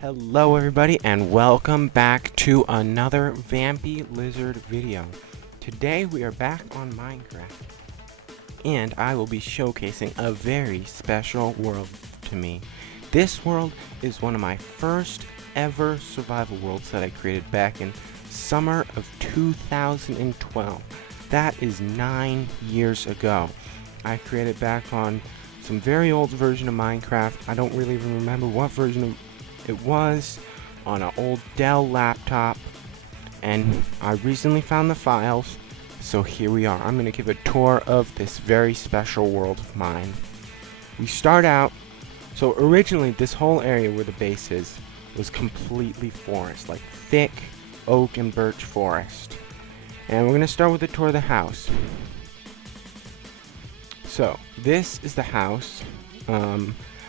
Hello everybody and welcome back to another VampyLizard video. Today we are back on Minecraft and I will be showcasing a very special world to me. This world is one of my first ever survival worlds that I created back in summer of 2012. That is 9 years ago. I created back on some very old version of Minecraft. I don't really even remember what version it was, on an old Dell laptop, and I recently found the files, so here we are. I'm going to give a tour of this very special world of mine. We start out, so originally this whole area where the base is was completely forest, like thick oak and birch forest. And we're going to start with a tour of the house. So this is the house.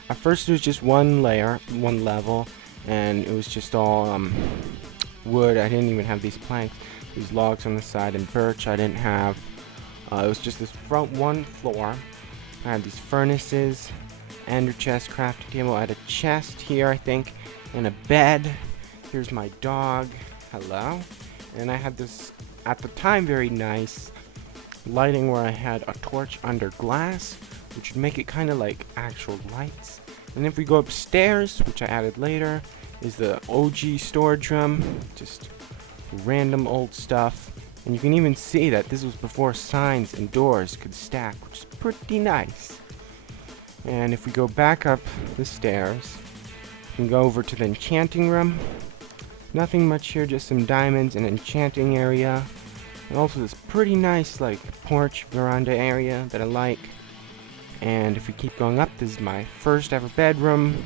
At first it was just one layer, one level, and it was just all wood. I didn't even have these planks, these logs on the side, and birch I didn't have. It was just this front one floor. I had these furnaces, ender chest, crafting table. I had a chest here, I think, and a bed. Here's my dog. Hello. And I had this, at the time, very nice lighting where I had a torch under glass, which would make it kind of like actual lights. And if we go upstairs, which I added later, is the OG storage room, just random old stuff. And you can even see that this was before signs and doors could stack, which is pretty nice. And if we go back up the stairs, we can go over to the enchanting room. Nothing much here, just some diamonds and enchanting area. And also this pretty nice like porch veranda area that I like. And if we keep going up, this is my first ever bedroom.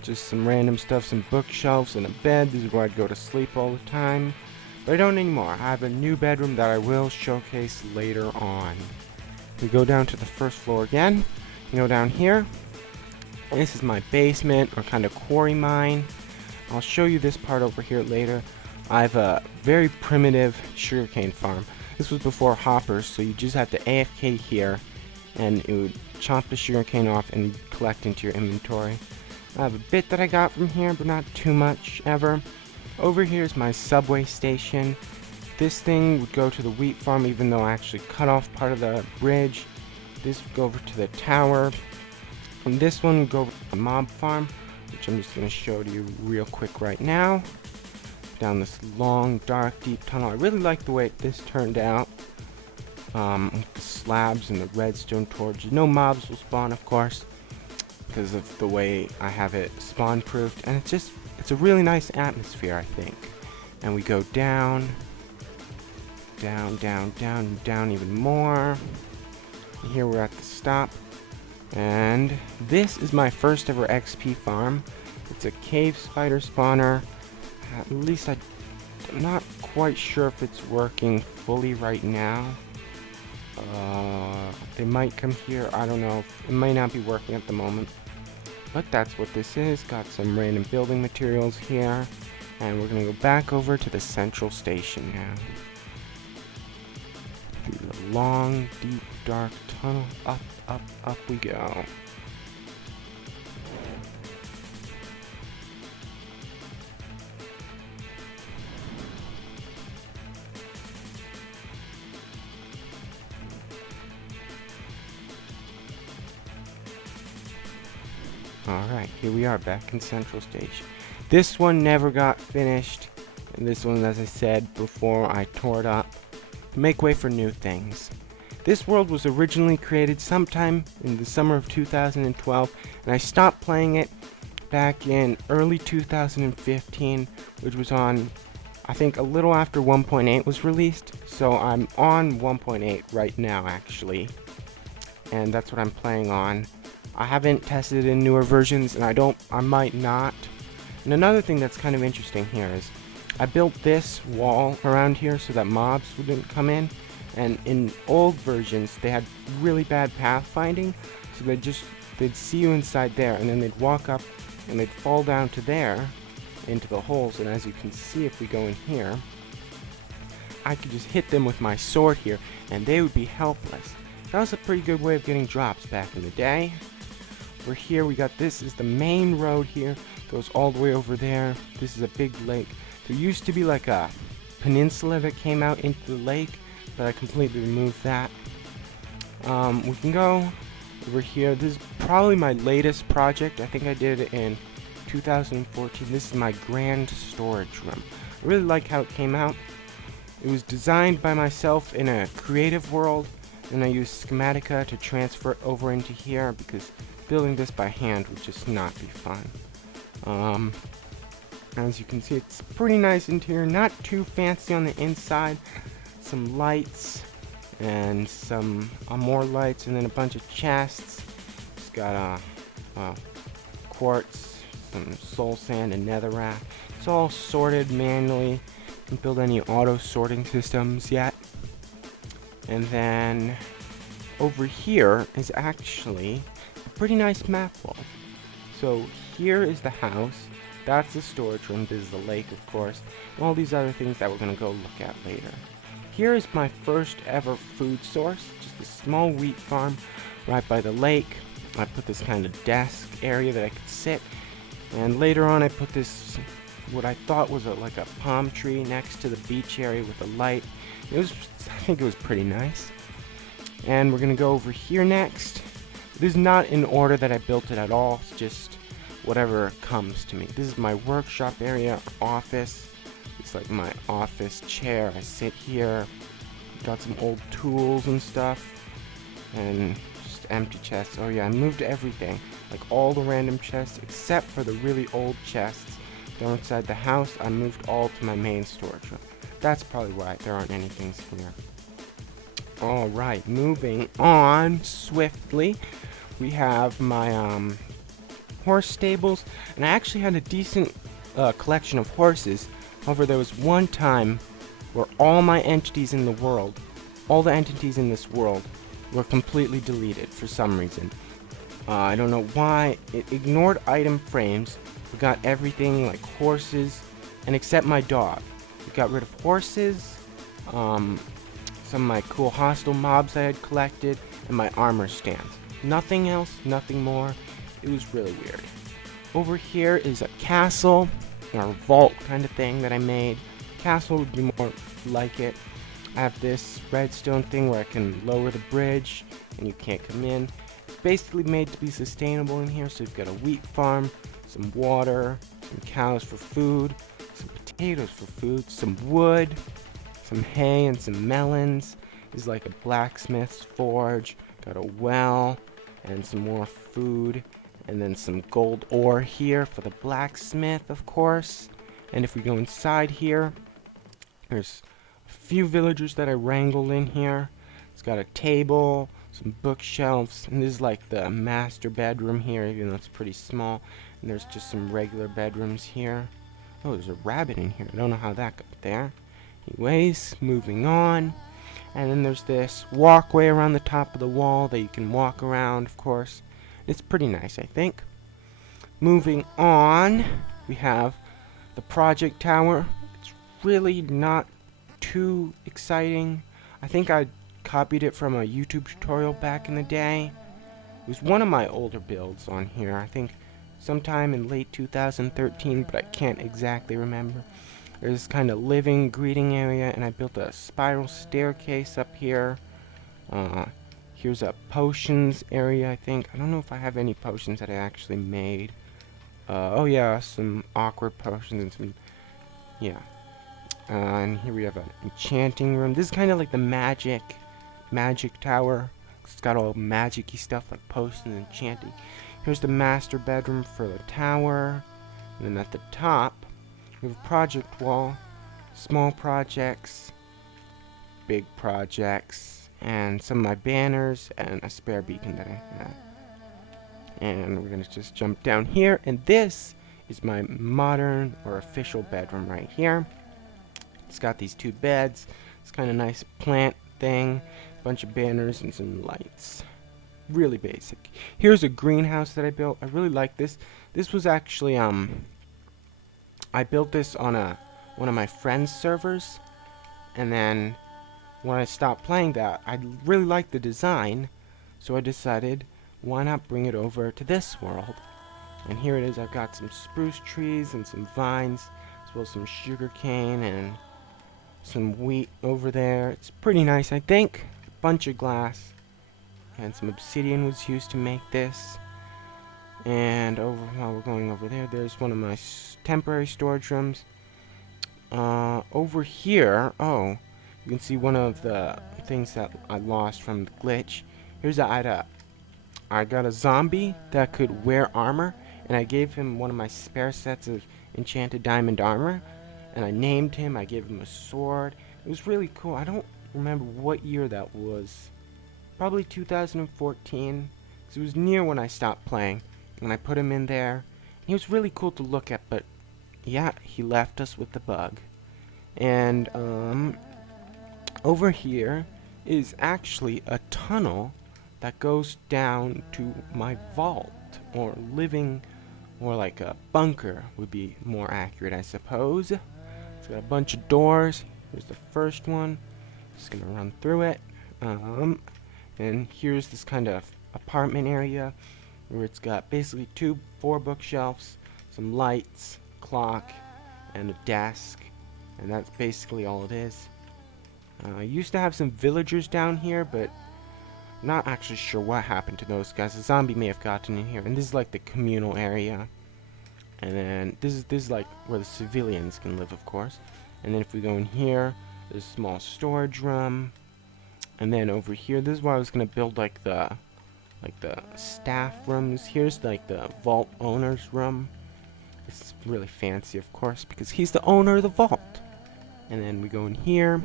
Just some random stuff, some bookshelves and a bed. This is where I'd go to sleep all the time. But I don't anymore. I have a new bedroom that I will showcase later on. We go down to the first floor again. You go down here. And this is my basement, or kind of quarry mine. I'll show you this part over here later. I have a very primitive sugarcane farm. This was before hoppers, so you just have to AFK here, and it would chop the sugarcane off and collect into your inventory. I have a bit that I got from here, but not too much ever. Over here is my subway station. This thing would go to the wheat farm, even though I actually cut off part of the bridge. This would go over to the tower. And this one would go over to the mob farm, which I'm just going to show to you real quick right now. Down this long, dark, deep tunnel. I really like the way this turned out. With the slabs and the redstone torches. No mobs will spawn, of course, because of the way I have it spawn proofed, and it's a really nice atmosphere, I think. And we go down, down, down, down, down even more. And here we're at the stop, and this is my first ever XP farm. It's a cave spider spawner. At least I'm not quite sure if it's working fully right now. They might come here, I don't know, it might not be working at the moment, but that's what this is. Got some random building materials here, and we're gonna go back over to the central station now. Through the long, deep, dark tunnel, up, up, up we go. Alright, here we are back in Central Station. This one never got finished, and this one, as I said before, I tore it up to make way for new things. This world was originally created sometime in the summer of 2012, and I stopped playing it back in early 2015, which was on, I think, a little after 1.8 was released, so I'm on 1.8 right now, actually, and that's what I'm playing on. I haven't tested in newer versions, and I might not. And another thing that's kind of interesting here is I built this wall around here so that mobs wouldn't come in, and in old versions they had really bad pathfinding, so they'd see you inside there, and then they'd walk up and they'd fall down to there into the holes. And as you can see, if we go in here, I could just hit them with my sword here and they would be helpless. That was a pretty good way of getting drops back in the day. We're here, we got this is the main road here. Goes all the way over there. This is a big lake. There used to be like a peninsula that came out into the lake, but I completely removed that. We can go over here. This is probably my latest project. I think I did it in 2014. This is my grand storage room. I really like how it came out. It was designed by myself in a creative world, and I used Schematica to transfer it over into here because building this by hand would just not be fun. As you can see, it's pretty nice interior, not too fancy on the inside. Some lights and some more lights, and then a bunch of chests. It's got quartz, some soul sand, and netherrack. It's all sorted manually. Didn't build any auto sorting systems yet. And then over here is actually a pretty nice map wall. So here is the house. That's the storage room. This is the lake, of course. And all these other things that we're going to go look at later. Here is my first ever food source. Just a small wheat farm right by the lake. I put this kind of desk area that I could sit. And later on I put this, what I thought was like a palm tree next to the beach area with a light. It was, I think it was pretty nice. And we're going to go over here next. This is not in order that I built it at all. It's just whatever comes to me. This is my workshop area, office. It's like my office chair. I sit here. Got some old tools and stuff. And just empty chests. Oh yeah, I moved everything. Like all the random chests except for the really old chests down inside the house. I moved all to my main storage room. That's probably why there aren't any things here. Alright, moving on swiftly. We have my horse stables, and I actually had a decent collection of horses. However, there was one time where all my entities in the world, all the entities in this world, were completely deleted for some reason. I don't know why. It ignored item frames, forgot everything like horses, and except my dog. It got rid of horses, some of my cool hostile mobs I had collected, and my armor stands. Nothing else, nothing more. It was really weird. Over here is a castle, or a vault kind of thing that I made. Castle would be more like it. I have this redstone thing where I can lower the bridge and you can't come in. It's basically made to be sustainable in here, so you've got a wheat farm, some water, some cows for food, some potatoes for food, some wood, some hay, and some melons. This is like a blacksmith's forge. Got a well and some more food, and then some gold ore here for the blacksmith, of course. And if we go inside here, there's a few villagers that I wrangled in here. It's got a table, some bookshelves, and this is like the master bedroom here, even though it's pretty small. And there's just some regular bedrooms here. Oh, there's a rabbit in here. I don't know how that got there. Anyways, moving on. And then there's this walkway around the top of the wall that you can walk around, of course. It's pretty nice, I think. Moving on, we have the project tower. It's really not too exciting. I think I copied it from a YouTube tutorial back in the day. It was one of my older builds on here. I think sometime in late 2013, but I can't exactly remember. There's this kind of living greeting area, and I built a spiral staircase up here. Here's a potions area, I think. I don't know if I have any potions that I actually made. Oh yeah, some awkward potions and some, yeah. And here we have an enchanting room. This is kind of like the magic tower. It's got all magic-y stuff like potions and enchanting. Here's the master bedroom for the tower. And then at the top, we have a project wall, small projects, big projects, and some of my banners, and a spare beacon that I had. And we're going to just jump down here, and this is my modern or official bedroom right here. It's got these two beds. It's kind of nice plant thing, a bunch of banners, and some lights. Really basic. Here's a greenhouse that I built. I really like this. This was actually, I built this on one of my friend's servers, and then when I stopped playing that, I really liked the design, so I decided, why not bring it over to this world? And here it is. I've got some spruce trees and some vines, as well as some sugar cane and some wheat over there. It's pretty nice, I think. A bunch of glass and some obsidian was used to make this. And while we're going over there, there's one of my temporary storage rooms. Over here, oh, you can see one of the things that I lost from the glitch. Here's I got a zombie that could wear armor, and I gave him one of my spare sets of enchanted diamond armor, and I named him. I gave him a sword. It was really cool. I don't remember what year that was. Probably 2014, because it was near when I stopped playing. And I put him in there. He was really cool to look at, but yeah, he left us with the bug. And over here is actually a tunnel that goes down to my vault, or living, or like a bunker would be more accurate, I suppose. It's got a bunch of doors. Here's the first one. Just gonna run through it. And here's this kind of apartment area where it's got basically 4 bookshelves, some lights, clock, and a desk, and that's basically all it is. I used to have some villagers down here, but not actually sure what happened to those guys. A zombie may have gotten in here, and this is like the communal area. And then this is like where the civilians can live, of course. And then if we go in here, there's a small storage room. And then over here, this is where I was gonna build like the staff rooms. Here's like the vault owner's room. It's really fancy, of course, because he's the owner of the vault. And then we go in here,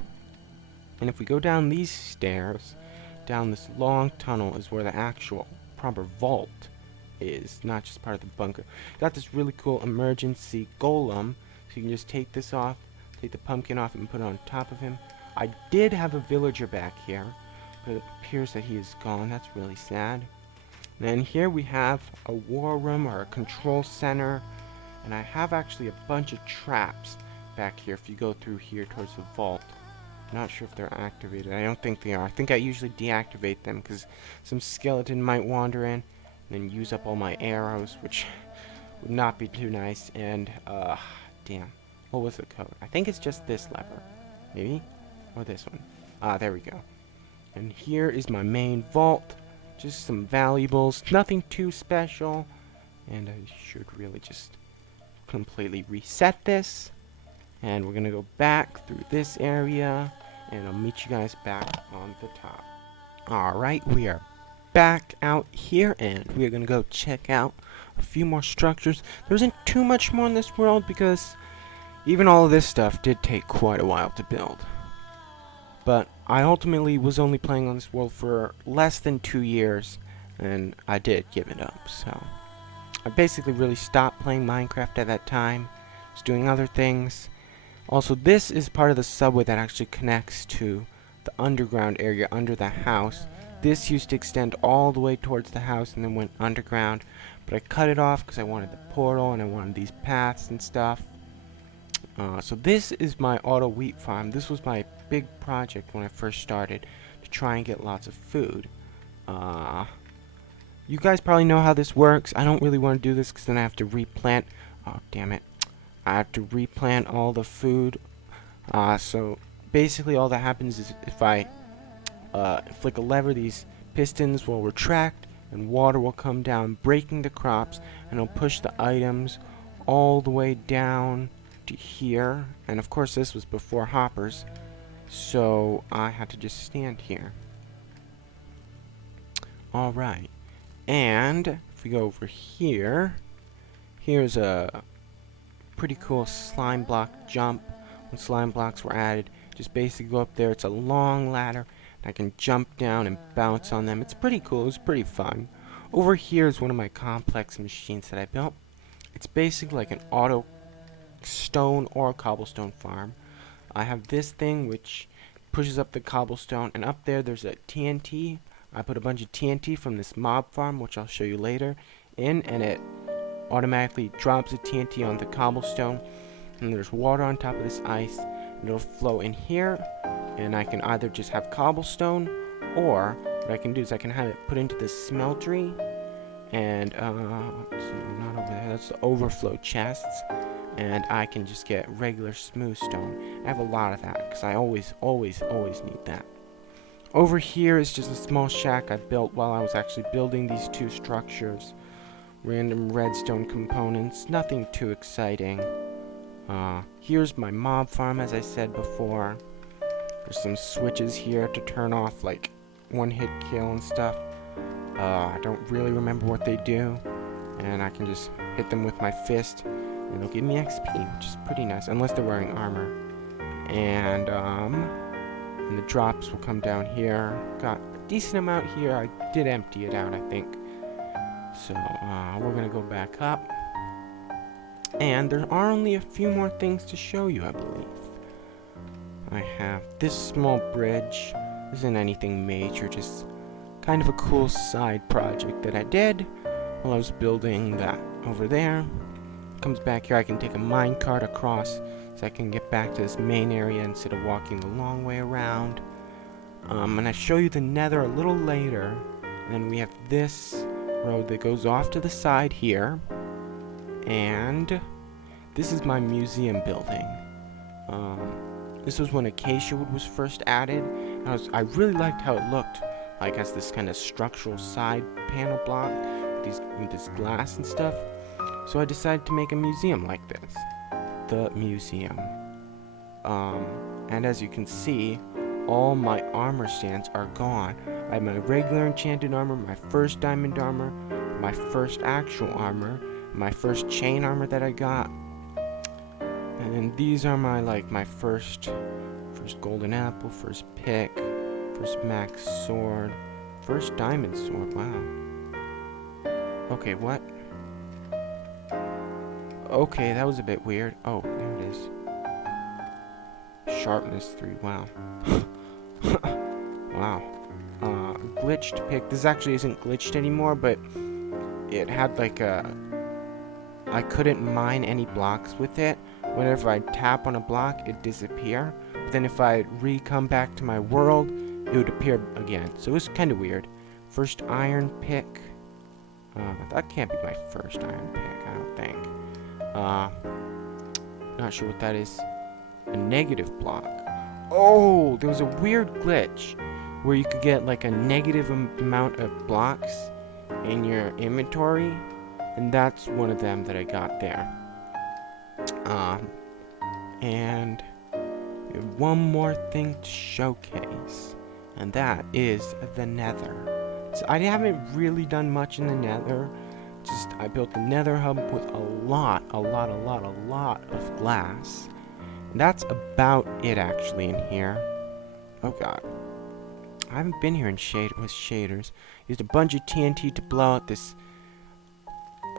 and if we go down these stairs, down this long tunnel is where the actual proper vault is, not just part of the bunker. Got this really cool emergency golem, so you can just take this off, take the pumpkin off and put it on top of him. I did have a villager back here, but it appears that he is gone. That's really sad. And then here we have a war room, or a control center, and I have actually a bunch of traps back here if you go through here towards the vault. Not sure if they're activated. I don't think they are. I think I usually deactivate them because some skeleton might wander in and then use up all my arrows, which would not be too nice. And damn, what was the code? I think it's just this lever, maybe, or this one. Ah, there we go. And here is my main vault. Just some valuables, nothing too special. And I should really just completely reset this. And we're gonna go back through this area, and I'll meet you guys back on the top. Alright, we are back out here, and we are gonna go check out a few more structures. There isn't too much more in this world, because even all of this stuff did take quite a while to build. But I ultimately was only playing on this world for less than 2 years, and I did give it up. So I basically really stopped playing Minecraft at that time. I was doing other things. Also, this is part of the subway that actually connects to the underground area under the house. This used to extend all the way towards the house and then went underground, but I cut it off because I wanted the portal and I wanted these paths and stuff. So this is my auto wheat farm. This was my big project when I first started, to try and get lots of food. You guys probably know how this works. I don't really want to do this because then I have to replant. Oh, damn it. I have to replant all the food. So basically all that happens is if I flick a lever, these pistons will retract and water will come down, breaking the crops, and it'll push the items all the way down to here. And of course this was before hoppers, so I had to just stand here. Alright, and if we go over here, here's a pretty cool slime block jump. When slime blocks were added, just basically go up there. It's a long ladder, and I can jump down and bounce on them. It's pretty cool. It was pretty fun. Over here is one of my complex machines that I built. It's basically like an auto stone or cobblestone farm. I have this thing which pushes up the cobblestone, and up there there's a TNT. I put a bunch of TNT from this mob farm, which I'll show you later, in, and it automatically drops the TNT on the cobblestone, and there's water on top of this ice, and it'll flow in here, and I can either just have cobblestone, or what I can do is I can have it put into this smeltery, And so not over there. That's the overflow chests, and I can just get regular smooth stone. I have a lot of that because I always need that. Over here is just a small shack I built while I was actually building these two structures. Random redstone components, nothing too exciting. Here's my mob farm, as I said before. There's some switches here to turn off like one-hit kill and stuff. I don't really remember what they do, and I can just hit them with my fist, and they'll give me XP, which is pretty nice, unless they're wearing armor. And the drops will come down here. Got a decent amount here. I did empty it out, I think. So, we're gonna go back up. And there are only a few more things to show you, I believe. I have this small bridge. Isn't anything major, just kind of a cool side project that I did while I was building that over there. Comes back here, I can take a minecart across so I can get back to this main area instead of walking the long way around. And I show you the nether a little later. And then we have this road that goes off to the side here. And this is my museum building. This was when acacia wood was first added. I really liked how it looked, like as this kind of structural side panel block with this glass and stuff. So I decided to make a museum like this, the museum. And as you can see, all my armor stands are gone. I have my regular enchanted armor, my first diamond armor, my first actual armor, my first chain armor that I got. And these are my first golden apple, first pick, first max sword, first diamond sword. Wow. Okay, what? Okay, that was a bit weird. Oh, there it is. Sharpness 3. Wow. Wow. Glitched pick. This actually isn't glitched anymore, but it had like a... I couldn't mine any blocks with it. Whenever I tap on a block, it'd disappear. But then if I come back to my world, it would appear again. So it was kind of weird. First iron pick. That can't be my first iron pick, I don't think. Not sure what that is. A negative block. Oh, there was a weird glitch where you could get like a negative amount of blocks in your inventory. And that's one of them that I got there. And we have one more thing to showcase, and that is the nether. So I haven't really done much in the nether. Just I built the nether hub with a lot of glass. And that's about it actually in here. Oh god. I haven't been here in with shaders. Used a bunch of TNT to blow out this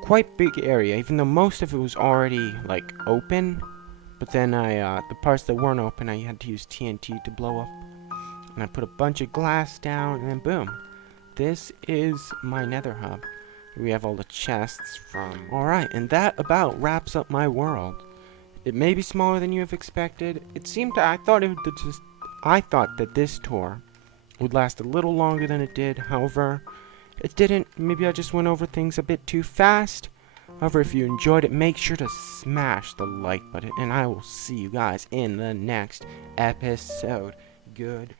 quite big area, even though most of it was already like open. But then the parts that weren't open, I had to use TNT to blow up. And I put a bunch of glass down, and then boom. This is my nether hub. We have all the chests from... Alright, and that about wraps up my world. It may be smaller than you have expected. It seemed to... I thought that this tour would last a little longer than it did. However, it didn't. Maybe I just went over things a bit too fast. However, if you enjoyed it, make sure to smash the like button, and I will see you guys in the next episode. Good.